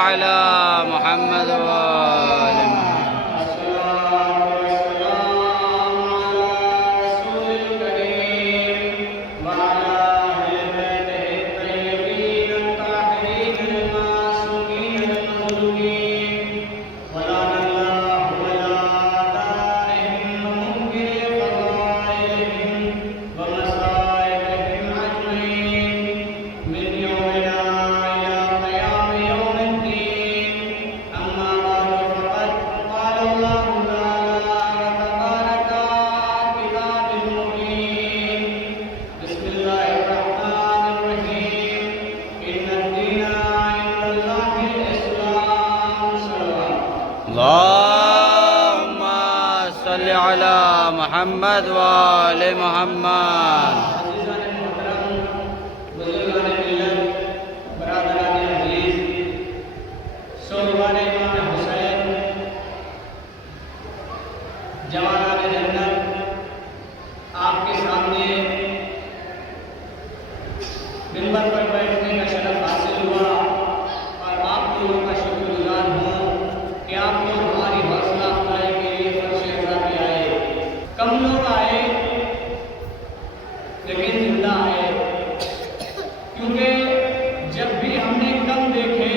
علی محمد وآل محمد. اللهم صل على محمد وآل محمد. آپ کے سامنے منبر پر بیٹھنے کا شرف حاصل ہوا اور آپ لوگوں کا شکر گزار ہوں کہ آپ لوگ ہماری حوصلہ افزائی کے لیے فرش عزا پہ آئے. کم لوگ آئے لیکن زندہ آئے، کیونکہ جب بھی ہم نے کم دیکھے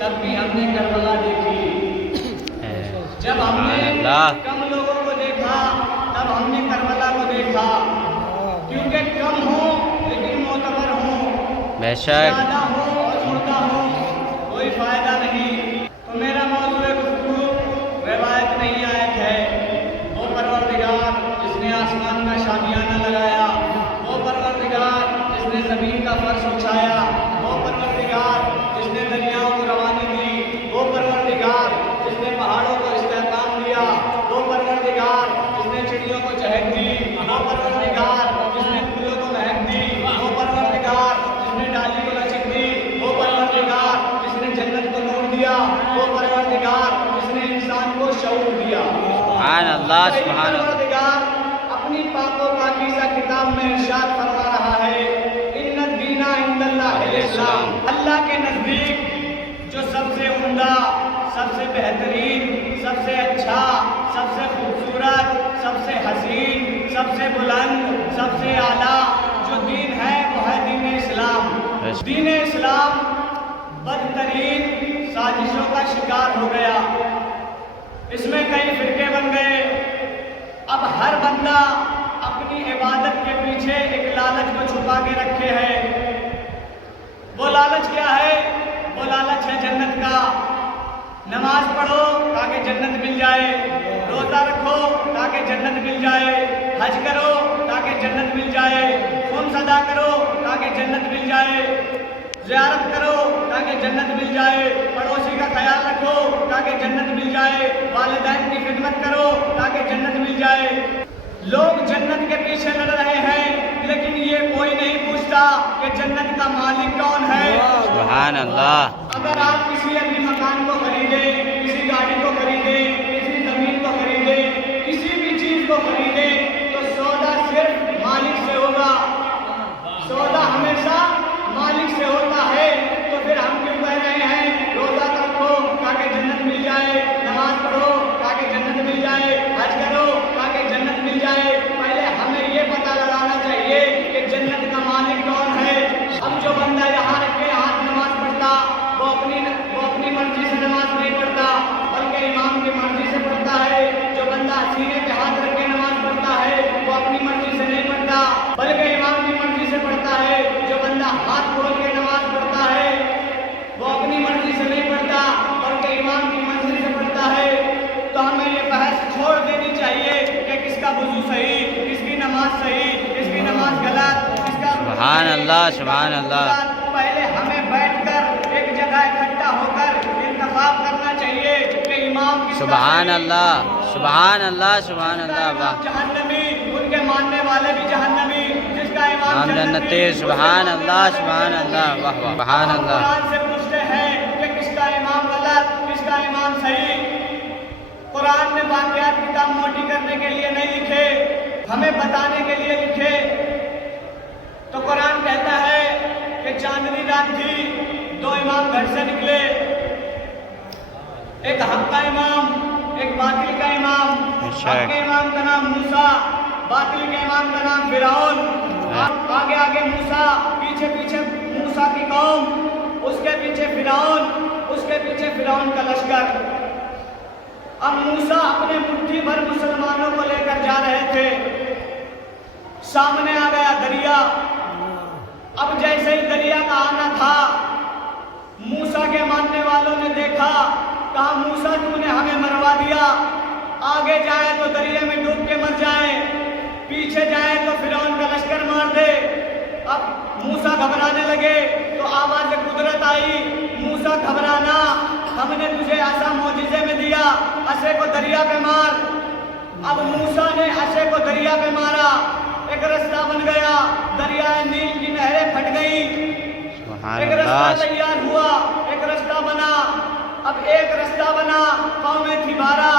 تب بھی ہم نے کربلا دیکھی. جب ہم نے کم لوگوں کو دیکھا تب ہم نے کربلا کو دیکھا. کیونکہ کم ہوں لیکن معتبر ہوں، بے شک زیادہ ہوں اور چھوٹا ہوں کوئی فائدہ نہیں. تو میرا موضوع گفتگو روایت نہیں آیت ہے. وہ پروردگار جس نے آسمان کا شادیانہ لگایا، وہ پروردگار جس نے زمین کا فرش بچھایا، وہ پروردگار جس نے دریاؤں کو روانی دی، وہ پروردگار جس نے پہاڑوں کو استحکام دیا، وہ پروردگار جس نے چڑیوں کو چہک دی، وہ پروردگار جس نے پھولوں کو مہک دی، وہ پروردگار جس نے ڈالی کو لچک دی، وہ پروردگار جس نے جنت کو نور دیا، وہ پروردگار جس نے انسان کو شعور دیا. سبحان اللہ سبحان اللہ. پروردگار اپنی پاک و پاکیزہ کتاب میں ارشاد فرما رہا ہے، ان الدین عند اللہ الاسلام. اللہ کے نزدیک جو سب سے عمدہ، سب سے بہترین، سب سے اچھا، سب سے خوبصورت، سب سے حسین، سب سے بلند، سب سے اعلیٰ جو دین ہے وہ ہے دین اسلام. دین اسلام بدترین سازشوں کا شکار ہو گیا. اس میں کئی فرقے بن گئے. اب ہر بندہ اپنی عبادت کے پیچھے ایک لالچ کو چھپا کے رکھے ہے. وہ لالچ کیا ہے؟ وہ لالچ ہے جنت کا. نماز پڑھو تاکہ جنت مل جائے، روزہ رکھو تاکہ جنت مل جائے، حج کرو تاکہ جنت مل جائے، خمس ادا کرو تاکہ جنت مل جائے، زیارت کرو تاکہ جنت مل جائے، پڑوسی کا خیال رکھو تاکہ جنت مل جائے، والدین کی خدمت کرو تاکہ جنت مل جائے. لوگ جنت کے پیچھے لڑ رہے ہیں لیکن یہ کوئی نہیں پوچھتا کہ جنت کا مالک کون ہے. سبحان اللہ. اگر آپ کسی ابھی مکان کو خریدیں، کسی گاڑی کو خریدیں، کسی زمین کو خریدیں، کسی بھی چیز کو خریدیں تو سودا صرف مالک سے ہوگا. سودا ہمیشہ مالک سے ہوتا ہے. تو پھر ہم کیوں کہہ رہے ہیں روزہ رکھو تاکہ جنت مل جائے، نماز پڑھو تاکہ جنت مل جائے، حج کرو تاکہ جنت مل جائے؟ پہلے ہمیں یہ پتہ لگانا چاہیے کہ جنت کا مالک کون ہے. اب جو بندہ یہاں رکھ کے ہاتھ نماز پڑھتا وہ اپنی مرضی سے نماز نہیں پڑھتا بلکہ امام کی مرضی سے پڑھتا ہے. جو بندہ سینے پہ ہاتھ رکھ کے نماز پڑھتا ہے وہ اپنی مرضی سے نہیں پڑھتا بلکہ امام کی مرضی سے پڑھتا ہے. جو بندہ ہاتھ کھول کے نماز پڑھتا ہے وہ اپنی مرضی سے نہیں پڑھتا بلکہ امام کی مرضی سے پڑھتا ہے. تو ہمیں یہ بحث چھوڑ دینی چاہیے کہ کس کا وضو صحیح، کس کی نماز صحیح، کس کی نماز غلط، کس کا سبحان اللہ سبحان اللہ. پہلے ہمیں بیٹھ کر ایک جگہ اکٹھا ہو کر انتخاب کرنا چاہیے کہ امام کس کا. سبحان اللہ سبحان اللہ سبحان اللہ. واہ جہنمی، ان کے ماننے والے بھی جہنمی، جس کا امام جنتی. سبحان اللہ سبحان اللہ. واہ واہ سبحان اللہ. قرآن سے پوچھتے ہیں کہ کس کا امام غلط، کس کا امام صحیح. قرآن نے واقعات کتاب موٹی کرنے کے لیے نہیں لکھے، ہمیں بتانے کے لیے لکھے. تو قرآن کہتا ہے کہ چاندنی رات تھی، دو امام گھر سے نکلے، ایک حق کا امام، ایک باطل کا امام. حق کے امام کا نام موسیٰ، باطل کے امام کا نام فرعون. آگے آگے موسیٰ، پیچھے پیچھے موسیٰ کی قوم، اس کے پیچھے فرعون، اس کے پیچھے فرعون کا لشکر. اب موسیٰ اپنے مٹھی بھر مسلمانوں کو لے کر جا رہے تھے. سامنے آ گیا دریا. اب جیسے ہی دریا کا آنا تھا، موسیٰ کے ماننے والوں نے دیکھا، کہا موسیٰ تو نے ہمیں مروا دیا، آگے جائے تو دریا میں ڈوب کے مر جائے، پیچھے جائے تو فرعون کا لشکر مار دے. اب موسیٰ گھبرانے لگے تو آواز قدرت آئی، موسیٰ گھبرانا، ہم نے تجھے ایسا معجزے میں دیا، عصے کو دریا پہ مار. اب موسیٰ نے عصے کو دریا پہ مارا، ایک رستہ بن گیا، دریائے نیل کی نہریں پھٹ گئی. ایک رستہ تیار ہوا، ایک رستہ بنا. اب ایک رستہ بنا، قومیں تھی 12،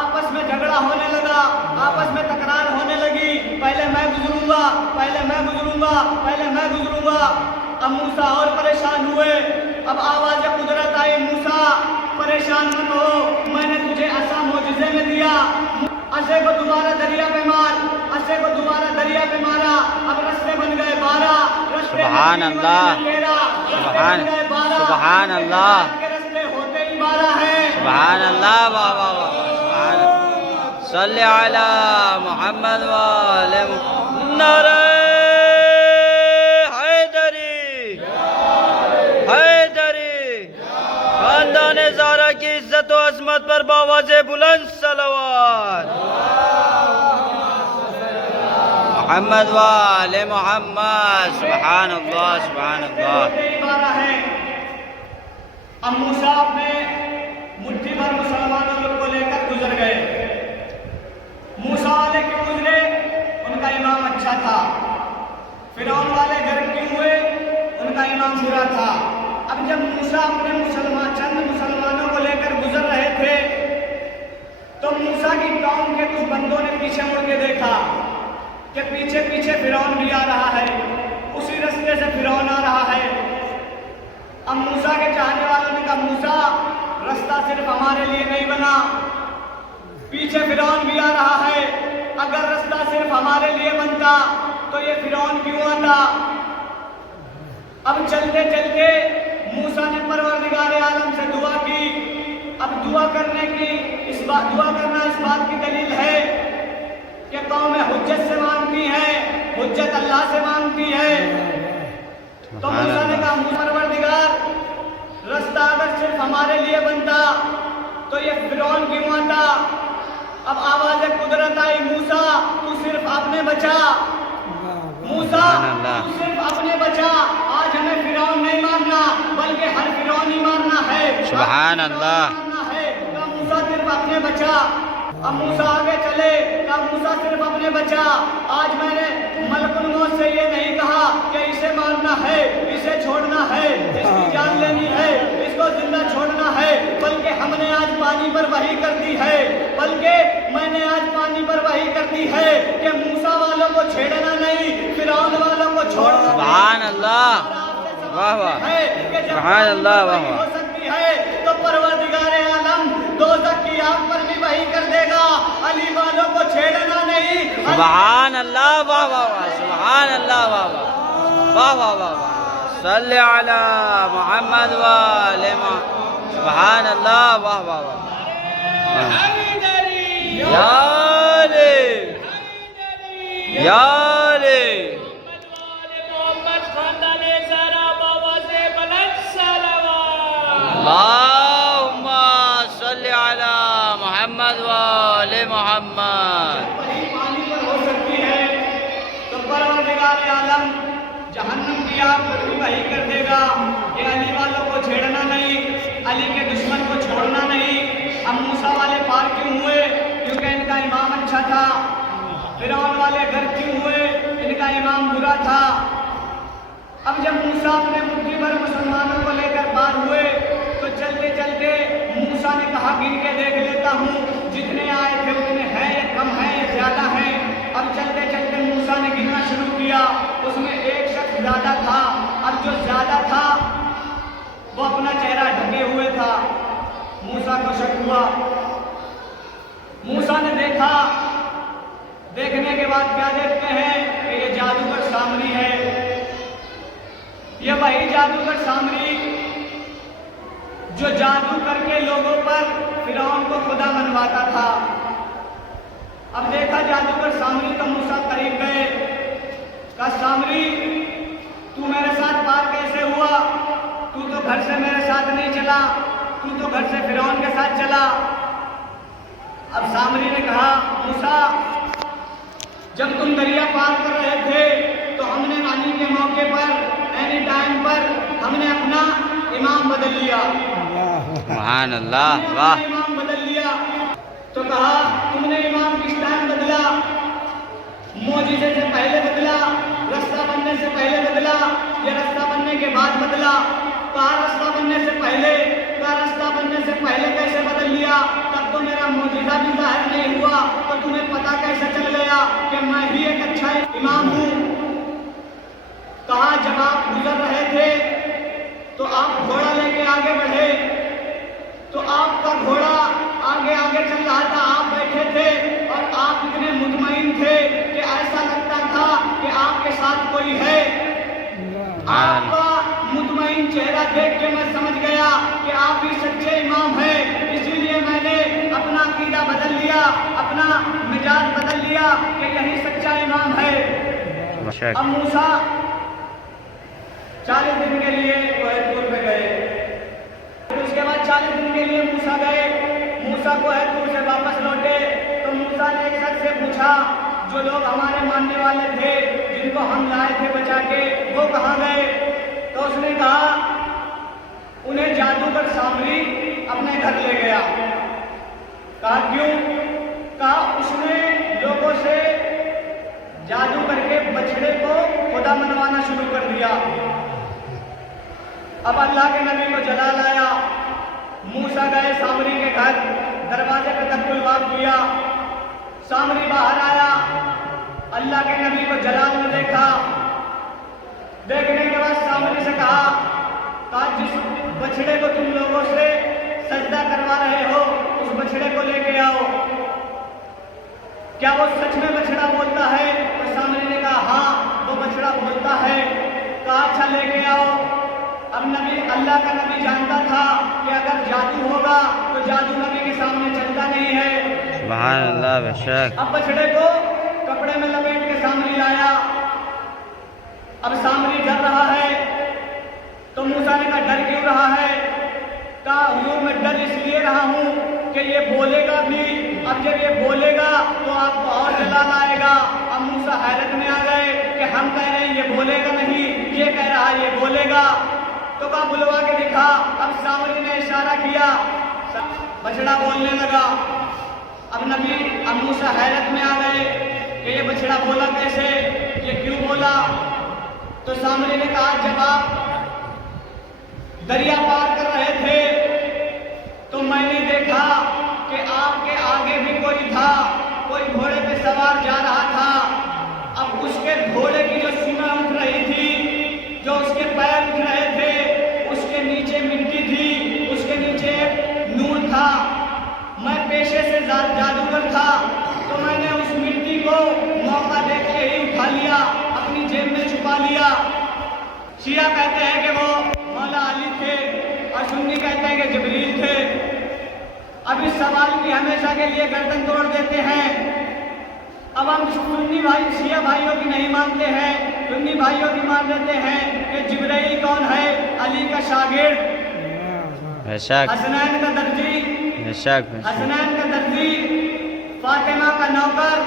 آپس میں جھگڑا ہونے لگا، آپس میں تکرار ہونے لگی. پہلے میں گزروں گا، پہلے میں گزروں گا، پہلے میں گزروں گا. اب موسیٰ اور پریشان ہوئے. اب آواز قدرت آئی، موسیٰ پریشان مت ہو، میں نے تجھے ایسا معجزے میں دیا. عصے کو دوبارہ دریا پہ مار، عصے کو دوبارہ دریا پہ مارا. اب رستے بن گئے 12، رستے سبحان اللہ، سبحان سبحان اللہ، سبحان اللہ. واہ واہ واہ، سبحان اللہ. صلی علی محمد وآل محمد. نعرہ حیدری، حیدری. خاندان زہرا کی عزت و عظمت پر باواز بلند صلوات. محمد وآل محمد. سبحان اللہ، سبحان اللہ. اب موسیٰ اپنے مٹھی بھر مسلمانوں کو لے کر گزر گئے. موسیٰ والے کیوں گزرے؟ ان کا امام اچھا تھا. فرعون والے گھر کیوں ہوئے؟ ان کا امام برا تھا. اب جب موسیٰ اپنے چند مسلمانوں کو لے کر گزر رہے تھے تو موسیٰ کی قوم کے کچھ بندوں نے پیچھے مڑ کے دیکھا کہ پیچھے پیچھے فرعون بھی آ رہا ہے، اسی رستے سے فرعون آ رہا ہے. اب موسیٰ کے چاہنے والوں نے کہا موسیٰ رستہ صرف ہمارے لیے نہیں بنا، پیچھے فرعون بھی آ رہا ہے. اگر رستہ صرف ہمارے لیے بنتا تو یہ فرعون کیوں آتا؟ اب چلتے چلتے موسیٰ نے پروردگار عالم سے دعا کی. اب دعا کرنا اس بات کی دلیل ہے کہ قوم حجت سے مانگتی ہے، حجت اللہ سے مانگتی ہے. تو موسیٰ نے کہا پروردگار رستہ اگر صرف ہمارے لیے بنتا تو یہ فرعون کیوں آتا؟ اب آواز قدرت آئی، موسیٰ تو صرف اپنے بچا، موسیٰ تو صرف اپنے بچا. آج ہمیں فرعون نہیں مارنا بلکہ ہر فرعون ہی مارنا ہے. سبحان اللہ. موسیٰ صرف اپنے بچا. اب موسیٰ آگے چلے، کہا موسیٰ صرف اپنے بچا. آج میں نے ملک الموت سے یہ نہیں کہا کہ اسے مارنا ہے، اسے چھوڑنا ہے، اس کی جان لینی ہے، اس کو زندہ چھوڑنا ہے، بلکہ ہم نے آج پانی پر وحی کر دی ہے، بلکہ میں نے آج پانی پر وحی کر دی ہے کہ موسیٰ والوں کو چھیڑنا نہیں، فرعون والوں کو چھوڑنا. سبحان اللہ، واہ واہ، سبحان اللہ، واہ واہ. ہو سکتی ہے تو پروردگار عالم دوزخ کی آگ پر بھی وحی کر دے گا، علی والوں کو چھیڑنا نہیں. سبحان اللہ، واہ واہ واہ، سبحان اللہ، واہ واہ واہ واہ واہ. صلی علی محمد وآل محمد. سبحان اللہ، واہ واہ واہ. یا علی، یا علی. اللہم صلی علی محمد وآل محمد. پانی پر ہو سکتی ہے تو پروردگار عالم جہنم کی آگ پر بھی وحی کر دے گا کہ علی والوں کو چھیڑنا نہیں، علی کے دشمن کو چھوڑنا نہیں. اب موسیٰ والے پار کیوں ہوئے؟ کیونکہ ان کا امام اچھا تھا. فرعون والے گھر کیوں ہوئے؟ ان کا امام برا تھا. اب جب موسیٰ اپنے مٹھی بھر مسلمانوں کو لے کر پار ہوئے تو چلتے چلتے موسیٰ نے کہا گن کے دیکھ لیتا ہوں جتنے آئے تھے اتنے ہیں یا کم ہیں یا زیادہ ہیں. اب چلتے چلتے موسیٰ نے گننا شروع کیا، اس میں ایک شخص زیادہ تھا. اب جو زیادہ تھا وہ اپنا چہرہ ڈھکے ہوئے تھا. موسیٰ کو شک ہوا. موسیٰ نے دیکھا. دیکھنے کے بعد کیا دیکھتے ہیں کہ یہ جادوگر سامری ہے. یہ وہی جادوگر سامری جو جادو کر کے لوگوں پر فرعون کو خدا منواتا تھا. اب دیکھا جادوگر سامری تو موسیٰ قریب گئے. کہا سامری تو میرے ساتھ پار کیسے ہوا؟ تو گھر سے میرے ساتھ نہیں چلا, تو گھر سے فرعون کے ساتھ چلا. اب سامری نے کہا موسیٰ جب تم دریا پار کر رہے تھے تو ہم نے آنے کے موقع پر اینی ٹائم پر ہم نے اپنا امام بدل لیا. سبحان اللہ. واہ. امام بدل لیا. تو کہا تم نے امام کس ٹائم بدلا؟ معجزے سے پہلے بدلا, رستہ بننے سے پہلے بدلا, یا رستہ بننے کے بعد بدلا؟ کہا رستہ بننے سے پہلے. کہا رستہ بننے سے پہلے کیسے بدل لیا؟ تب تو میرا معجزہ بھی ظاہر نہیں ہوا, تو تمہیں پتہ کیسے چل گیا کہ میں ہی ایک اچھا امام ہوں؟ کہا جب آپ گزر رہے تھے تو آپ گھوڑا لے کے آگے بڑھے, تو آپ کا گھوڑا آگے آگے چل رہا تھا, آپ بیٹھے تھے اور آپ اتنے مطمئن تھے کہ ایسا لگتا تھا کہ آپ کے ساتھ کوئی ہے. آپ کا مطمئن چہرہ دیکھ کے میں سمجھ گیا کہ آپ ہی سچے امام ہیں. اسی لیے میں نے اپنا عقیدہ بدل لیا, اپنا مزاج بدل لیا کہ یہی سچا امام ہے. اب موسیٰ 40 دن کے لیے کوہ طور پہ گئے. اس کے بعد 40 دن کے لیے موسیٰ گئے. موسیٰ کوہ طور سے واپس لوٹے تو موسیٰ نے ایک شخص سے پوچھا جو لوگ ہمارے ماننے والے تھے, جن کو ہم لائے تھے بچا کے, وہ کہاں گئے؟ تو اس نے کہا انہیں جادوگر سامری اپنے گھر لے گیا. کہا کیوں؟ کہا اس نے لوگوں سے جادو کر کے بچڑے کو خدا منوانا شروع کر دیا. اب اللہ کے نبی کو جلال آیا. موسیٰ گئے سامری کے گھر, دروازے پہ تک الباب کیا. سامری باہر آیا, اللہ کے نبی کو جلال میں دیکھا. دیکھنے کے بعد سامری سے کہا جس بچڑے کو تم لوگوں سے سجدہ کروا رہے ہو اس بچڑے کو لے کے آؤ. کیا وہ سچ میں بچڑا بولتا ہے؟ تو سامری نے کہا ہاں وہ بچڑا بولتا ہے. کہا اچھا لے کے آؤ. اب نبی, اللہ کا نبی جانتا تھا کہ اگر جادو ہوگا تو جادو نبی کے سامنے چلتا نہیں ہے. سبحان اللہ. بے شک. اب بچڑے کو کپڑے میں لپیٹ کے سامری لایا. اب سامری ڈر رہا ہے. تو موسیٰ نے کہا ڈر کیوں رہا ہے؟ کہا حضور میں ڈر اس لیے رہا ہوں کہ یہ بولے گا بھی. اب جب یہ بولے گا تو آپ کو اور جلال آئے گا. اب موسیٰ حیرت میں آ گئے کہ ہم کہہ رہے ہیں یہ بولے گا نہیں, یہ کہہ رہا ہے یہ بولے گا. تو کہا بلوا کے دکھا. اب سامری نے اشارہ کیا, بچڑا بولنے لگا. اب موسیٰ حیرت میں آ گئے کہ یہ بچڑا بولا کیسے, یہ کیوں بولا؟ تو سامری نے کہا جب آپ دریا پار کر رہے تھے تو میں نے دیکھا کہ آپ کے آگے بھی کوئی تھا, کوئی گھوڑے پہ سوار جا رہا تھا. اب اس کے گھوڑے کی جو سینہ اٹھ رہی تھی, جو اس کے پیر اٹھ رہے تھے, اس کے نیچے مٹی تھی, اس کے نیچے ایک نور تھا. میں پیشے سے جادوگر تھا تو میں نے اس مٹی کو موقع دیکھ کے ہی اٹھا لیا, اپنی جیب میں چھپا لیا. شیعہ کہتے ہیں کہ وہ مولا علی تھے اور سنی کہتے ہیں کہ جبریل تھے. اب اس سوال کی ہمیشہ کے لیے گردن توڑ دیتے ہیں. اب ہم سنی بھائی شیعہ بھائیوں کی نہیں مانتے ہیں, سنی بھائیوں کی مان لیتے ہیں کہ جبرائیل کون ہے؟ علی کا شاگرد, حسنین کا درجی, حسنین کا درجی, فاطمہ کا نوکر.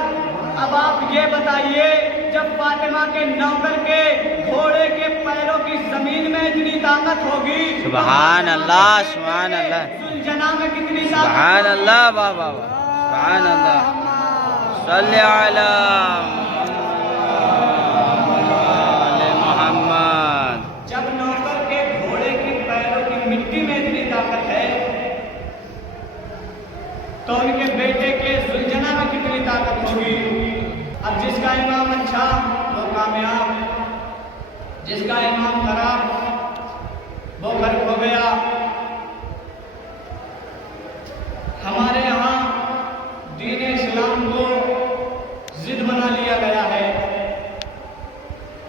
اب آپ یہ بتائیے جب فاطمہ کے نوکر کے گھوڑے کے پیروں کی زمین میں اتنی طاقت ہوگی, سبحان اللہ. سبحان اللہ. ذوالجناح میں کتنی طاقت؟ سبحان اللہ. واہ واہ واہ. سبحان اللہ. صلی علی محمد. جب نوکر کے گھوڑے کے پیروں کی مٹی میں اتنی طاقت ہے تو ان کے بیٹے کے ذوالجناح میں کتنی طاقت ہوگی؟ اب جس کا امام اچھا وہ کامیاب, جس کا امام خراب وہ گھر کھو گیا. ہمارے یہاں دین اسلام کو ضد بنا لیا گیا ہے،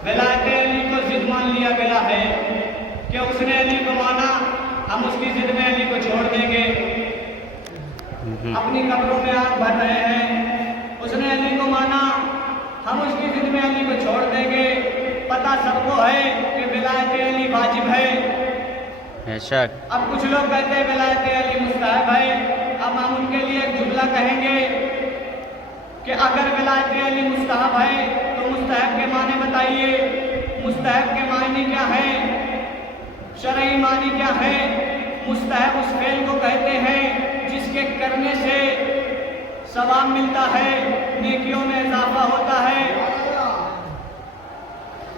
ولایت علی کو ضد مان لیا گیا ہے کہ اس نے علی کو مانا، ہم اس کی ضد میں علی کو چھوڑ دیں گے۔ اپنی قبروں میں آگ بھر رہے ہیں، اس نے علی کو مانا، ہم اس کی ضد میں علی کو چھوڑ دیں گے۔ پتہ سب کو ہے کہ ولایت علی واجب ہے، بے شک۔ اب کچھ لوگ کہتے ہیں ولایت علی مستحب ہے۔ اب ہم ان کے لیے ایک جملہ کہیں گے کہ اگر ولایت علی مستحب ہے تو مستحب کے معنی بتائیے، مستحب کے معنی کیا ہے، شرعی معنی کیا ہے؟ مستحب اس فعل کو کہتے ہیں جس کے کرنے سے ثواب ملتا ہے، نیکیوں میں اضافہ ہوتا ہے،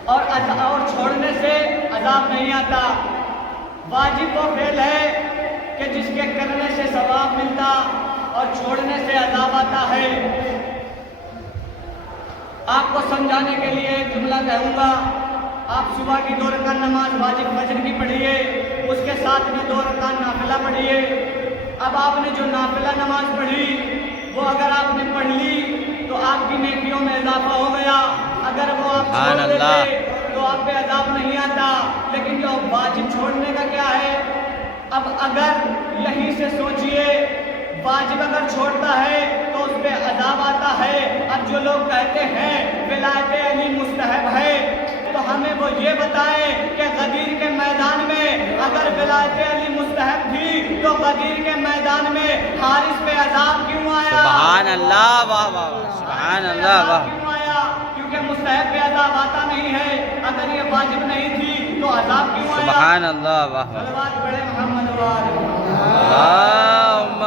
اور چھوڑنے سے عذاب نہیں آتا۔ واجب وہ فعل ہے کہ جس کے کرنے سے ثواب ملتا اور چھوڑنے سے عذاب آتا ہے۔ آپ کو سمجھانے کے لیے ایک جملہ کہوں گا، آپ صبح کی 2 رکعت نماز واجب فجر کی پڑھیے، اس کے ساتھ میں 2 رکعت نافلہ پڑھیے۔ اب آپ نے جو نافلہ نماز پڑھی وہ اگر آپ نے پڑھ لی تو آپ کی نیکیوں میں اضافہ ہو گیا، اگر وہ آپ چھوڑ دیتے تو آپ پہ عذاب نہیں آتا۔ لیکن جو واجب چھوڑنے کا کیا ہے؟ اب اگر یہیں سے سوچئے، واجب اگر چھوڑتا ہے تو اس پہ عذاب آتا ہے۔ اب جو لوگ کہتے ہیں ولایت علی مستحب ہے تو ہمیں وہ یہ بتائیں کہ غدیر کے میدان میں اگر ولایت علی مستحب تھی تو غدیر کے میدان میں حارث پہ عذاب کیوں آیا؟ سبحان اللہ، واہ واہ واہ، سبحان اللہ، واہ۔ کیوں آیا؟ کیونکہ مستحب پہ عذاب آتا نہیں ہے۔ اگر یہ واجب نہیں تھی تو عذاب کیوں آیا؟ سبحان اللہ، واہ واہ۔ صلوات پڑھے محمد والے۔ اللہم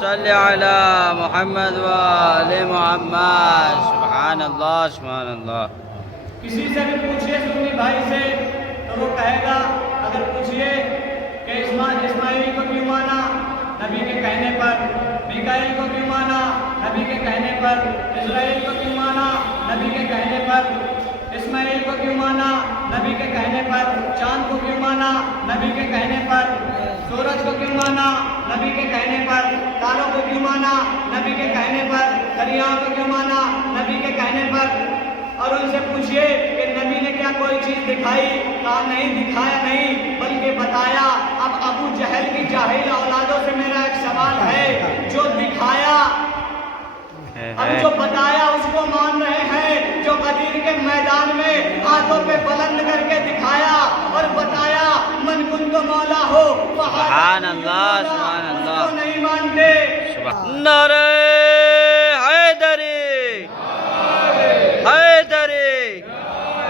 صلی علی محمد و آل محمد۔ سبحان اللہ، سبحان اللہ۔ کسی سے بھی پوچھئے سنی بھائی سے تو وہ کہے گا، اگر پوچھئے کہ اسماعیل کو کیوں مانا؟ نبی کے کہنے پر۔ میکائیل کو کیوں مانا؟ نبی کے کہنے پر۔ اسرائیل کو کیوں مانا؟ نبی کے کہنے پر۔ اسماعیل کو کیوں مانا؟ نبی کے کہنے پر۔ چاند کو کیوں مانا؟ نبی کے کہنے پر۔ سورج کو کیوں مانا؟ نبی کے کہنے پر۔ تاروں کو کیوں مانا؟ نبی کے کہنے پر۔ دریاؤں کو کیوں مانا؟ نبی کے کہنے پر۔ اور ان سے پوچھئے کہ نبی نے کیا کوئی چیز دکھائی؟ کہا نہیں، دکھایا نہیں بلکہ بتایا۔ اب ابو جہل کی جاہل اولادوں سے میرا ایک سوال ہے، جو دکھایا، اب جو بتایا اس کو مان رہے ہیں، جو غدیر کے میدان میں ہاتھوں پہ بلند کر کے دکھایا اور بتایا من کنت مولا ہو، سبحان اللہ، سبحان اللہ، اس کو نہیں مانتے۔ نعرہ حیدری، حیدری،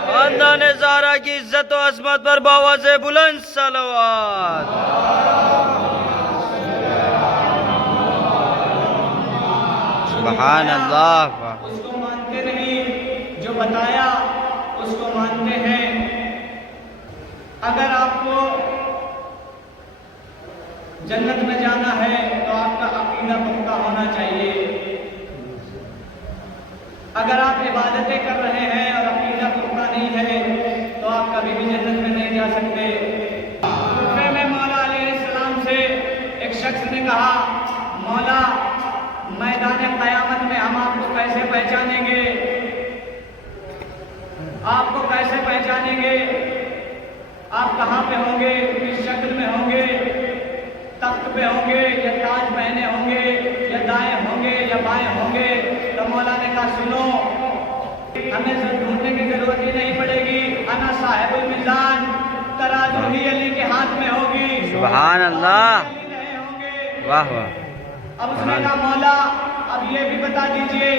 خاندان زہرا کی عزت و عظمت پر بآواز بلند صلوات۔ سبحان اللہ۔ اس کو مانتے نہیں، جو بتایا اس کو مانتے ہیں۔ اگر آپ کو جنت میں جانا ہے تو آپ کا عقیدہ پختہ ہونا چاہیے۔ اگر آپ عبادتیں کر رہے ہیں اور عقیدہ پختہ نہیں ہے تو آپ کبھی بھی جنت میں نہیں جا سکتے۔ کوفے میں مولا علیہ السلام سے ایک شخص نے کہا، مولا میدان قیامت میں ہم آپ کو کیسے پہچانیں گے؟ آپ کو کیسے پہچانیں گے؟ آپ کہاں پہ ہوں گے؟ کس شکل میں ہوں گے؟ تخت پہ ہوں گے یا تاج پہنے ہوں گے یا دائیں ہوں گے یا بائیں ہوں گے؟ تو مولا نے کہا سنو، ہمیں ڈھونڈنے کی ضرورت ہی نہیں پڑے گی، انا صاحب المیزان، ترازو ہی علی کے ہاتھ میں ہوگی۔ سبحان اللہ، علی رہے ہوں گے۔ واہ واہ۔ اب اس نے کہا مولا اب یہ بھی بتا دیجئے،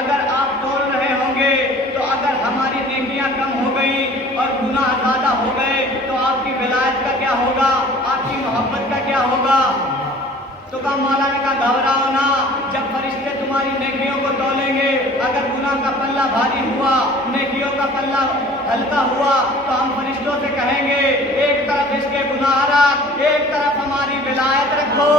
اگر آپ تول رہے ہوں گے تو اگر ہماری نیکیاں کم ہو گئی اور گناہ زیادہ ہو گئے تو آپ کی ولایت کا کیا ہوگا؟ آپ کی محبت کا کیا ہوگا؟ تو کہا مولا نے کہا گھبراؤ نہ، جب فرشتے تمہاری نیکیوں کو تولیں گے، اگر گناہ کا پلہ بھاری ہوا، نیکیوں کا پلہ ہلکا ہوا تو ہم فرشتوں سے کہیں گے ایک طرف اس کے گناہ رکھ، ایک طرف ہماری ولایت رکھو۔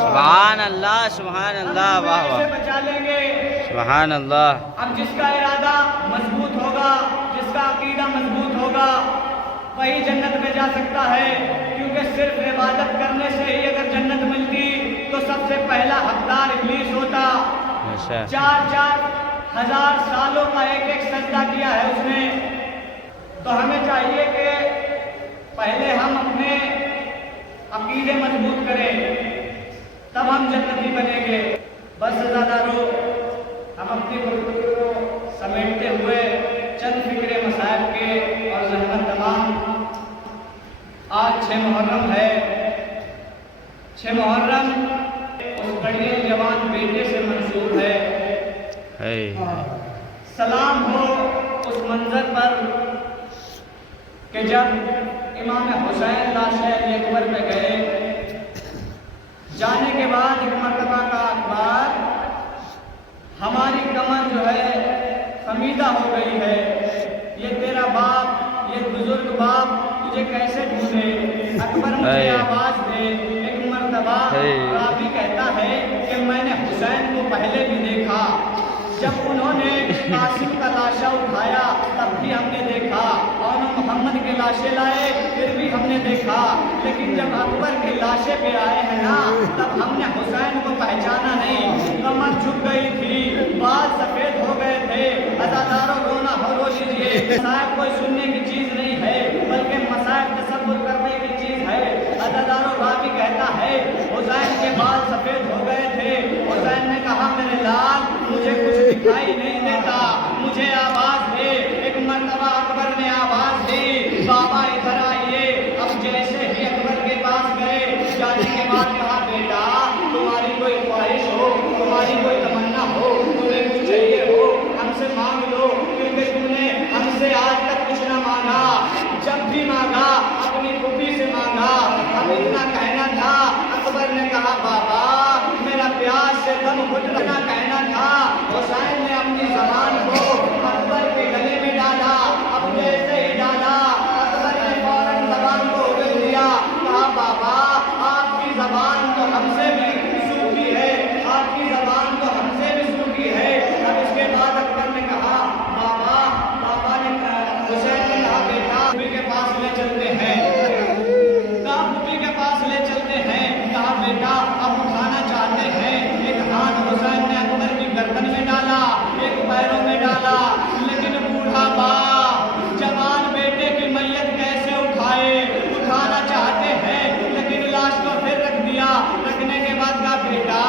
سبحان اللہ، سبحان اللہ، واہ ہم واہ، اسے بچا لیں گے۔ سبحان اللہ۔ اب جس کا ارادہ مضبوط ہوگا، جس کا عقیدہ مضبوط ہوگا، وہی جنت میں جا سکتا ہے، کیونکہ صرف عبادت کرنے سے ہی اگر جنت ملتی تو سب سب سے پہلا حقدار ابلیس ہوتا. اچھا 4,000 سالوں کا ایک سجدہ کیا ہے اس نے. تو ہمیں چاہیے کہ پہلے ہم اپنے عقیدے مضبوط کریں, تب ہم جنتی بنیں گے. بس عزادارو, ہم اپنی گفتگو کو سمیٹتے ہوئے چند فکر مصائب کے اور زحمت تمام. آج 6 محرم ہے. 6 محرم اس بڑے جوان بیٹے سے منسوب ہے. سلام ہو اس منظر پر کہ جب امام حسین لاش علی اکبر میں گئے, جانے کے بعد ایک مرتبہ کا اخبار, ہماری کمر جو ہے خمیدہ ہو گئی ہے, یہ تیرا باپ, یہ بزرگ باپ تجھے کیسے ڈھونڈے, اکبر مجھے آواز دے. ایک مرتبہ راوی کہتا ہے کہ میں نے حسین کو پہلے بھی دیکھا, جب انہوں نے قاسم کا لاشا اٹھایا تب بھی ہم نے دیکھا, اور محمد کے لاشیں لائے پھر بھی ہم نے دیکھا, لیکن جب اکبر کے لاشیں پہ آئے ہیں نا تب ہم نے حسین کو پہچانا نہیں. کمر جھک گئی تھی, بال سفید ہو گئے تھے. عزادارو رونا ہو رو لیجیے, مصائب کوئی سننے کی چیز نہیں ہے بلکہ مصائب تصور کرنے کی چیز ہے. عزادارو راوی کہتا ہے حسین کے بال سفید ہو گئے تھے. حسین نے کہا میرے لال مجھے کچھ دکھائی نہیں دیتا, مجھے آواز دے. ایک مرتبہ اکبر نے آواز دی, بابا ادھر آئیے. اب جیسے ہی اکبر کے پاس گئے, جانے کے بعد کہا بیٹا تمہاری کوئی خواہش ہو, تمہاری کوئی تمنا ہو, تمہیں کچھ چاہیے ہو, ہم سے مانگ لو, کیونکہ تم نے ہم سے آج تک کچھ نہ مانگا. جب بھی مانگا اپنی پھوپھی سے مانگا. ہم اتنا کہنا تھا. اکبر نے کہا بابا میرا پیاس سے دم گھٹنا کہنا تھا. حسین نے اپنی زبان کو اکبر کے گلے میں ڈالا. اب جیسے ہی ڈالا اکبر نے فوراً زبان کو اگل دیا. کہا بابا آپ کی زبان تو ہم سے بھی سوکھی ہے, آپ کی زبان تو ہم سے بھی سوکھی ہے. اب اس کے بعد اکبر نے کہا بابا نے حسین نے کہا بیٹا پھوپھی کے پاس لے چلتے ہیں. کہا پھوپھی کے پاس لے چلتے ہیں. کہا بیٹا اب اٹھانا چاہتے ہیں. ایک ہاتھ حسین نے اکبر کی گردن میں ڈالا, ایک پیروں میں ڈالا, لیکن بوڑھا باپ جوان بیٹے کی میت کیسے اٹھائے. اٹھانا چاہتے ہیں لیکن لاش کو پھر رکھ دیا. رکھنے کے بعد کہا بیٹا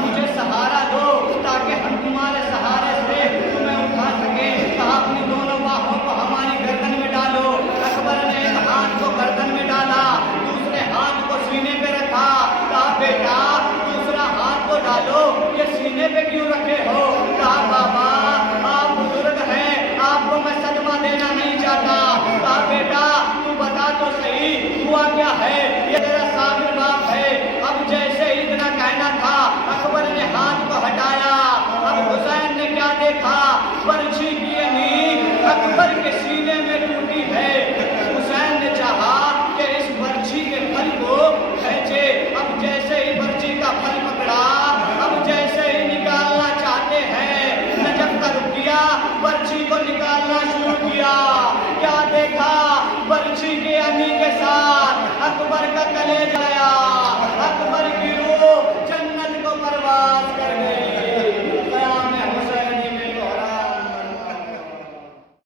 مجھے سہارا دو تاکہ ہم تمہارے سہارے سے تمہیں اٹھا سکیں. کہا اپنی دونوں باہوں کو ہماری گردن میں ڈالو. اکبر نے ایک ہاتھ کو گردن میں ڈالا, دوسرے ہاتھ کو سینے پہ رکھا. کہا بیٹا دوسرا ہاتھ کو ڈالو, یہ سینے پہ کیوں رکھے ہو. کہا بابا آپ بزرگ ہیں, آپ کو میں صدمہ دینا نہیں چاہتا. کہا بیٹا تو بتا تو صحیح ہوا کیا ہے, یہ تیرا صابر باپ ہے. اب جیسے اتنا کہنا تھا اکبر نے ہاتھ کو ہٹایا. اب حسین نے کیا دیکھا, برچھی کی انگلی اکبر کے سینے میں ٹوٹی ہے. حسین نے چاہا کہ اس برچھی کے پھل کو کھینچے. اب جیسے ہی برچھی کا پھل پکڑا, اب جیسے ہی نکالنا چاہتے ہیں, نجف کا رک گیا, برچھی کو نکالنا شروع کیا. کیا دیکھا, برچھی کے انگلی کے ساتھ اکبر کا کلیجہ آیا.